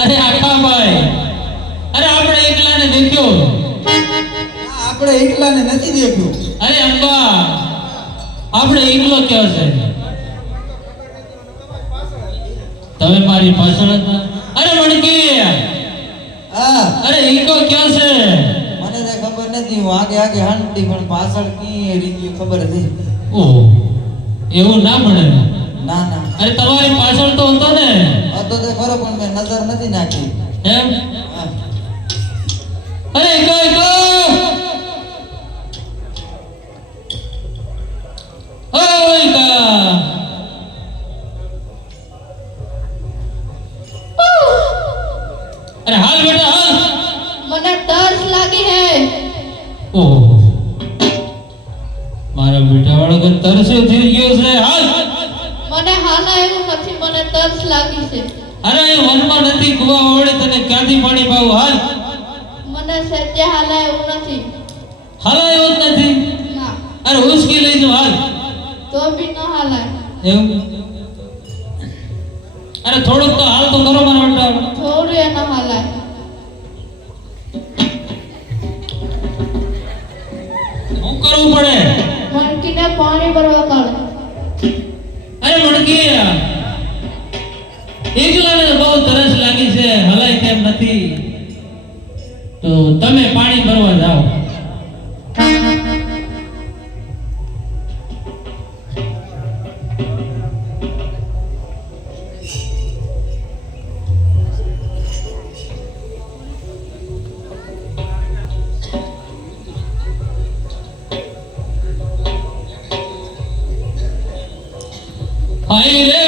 અરે આખા ભાઈ, અરે આપણે એકલાને દેખ્યો? આપણે એકલાને નથી દેખ્યો. અરે અંબા, આપણે એકલો ક્યાં છે? તમે મારી પાછળ હતા. અરે મણકી, હા, અરે ઈકો ક્યાં છે? મને તો ખબર નથી. હું આગે આગે હાંડી પણ પાછળ કી રીતી ખબર હતી. ઓહ, એવું ના મળે. ના ના, અરે તમારી પાછળ તો હતો ને. હતો તો ખરો, પણ મેં નજર નથી નાખી. એમ? હા. અરે ઈકો ઈકો, ઓ ઈકા, अरे हाल बेटा हाल. મને તરસ લાગી હે. ઓહ, મારા બેટા વાળો કે તરસે થઈ ગયો છે. હાલ. મને હાલા એવું નથી, મને તરસ લાગી છે. અરે એ વનમાં નથી કુવા વાળે, તને ક્યાંથી પાણી પાવું? હાલ. મને સજ્જે હાલા એવું નથી. હાલા એવું જ નથી. ના. અરે ઉસકી લઈ જો. હાલ. તો બી ન હાલાય. એવું? અરે થોડુંક તો હાલ તો કરો મારા બેટા. થોડું એ ન હાલાય. શું કરવું પડે? મણકીને પાણી ભરવા કાઢે. અરે મણકી, એકલાને બહુ તરસ લાગી છે, હલાય તેમ નથી, તો તમે પાણી ભરવા જાઓ. હાય રે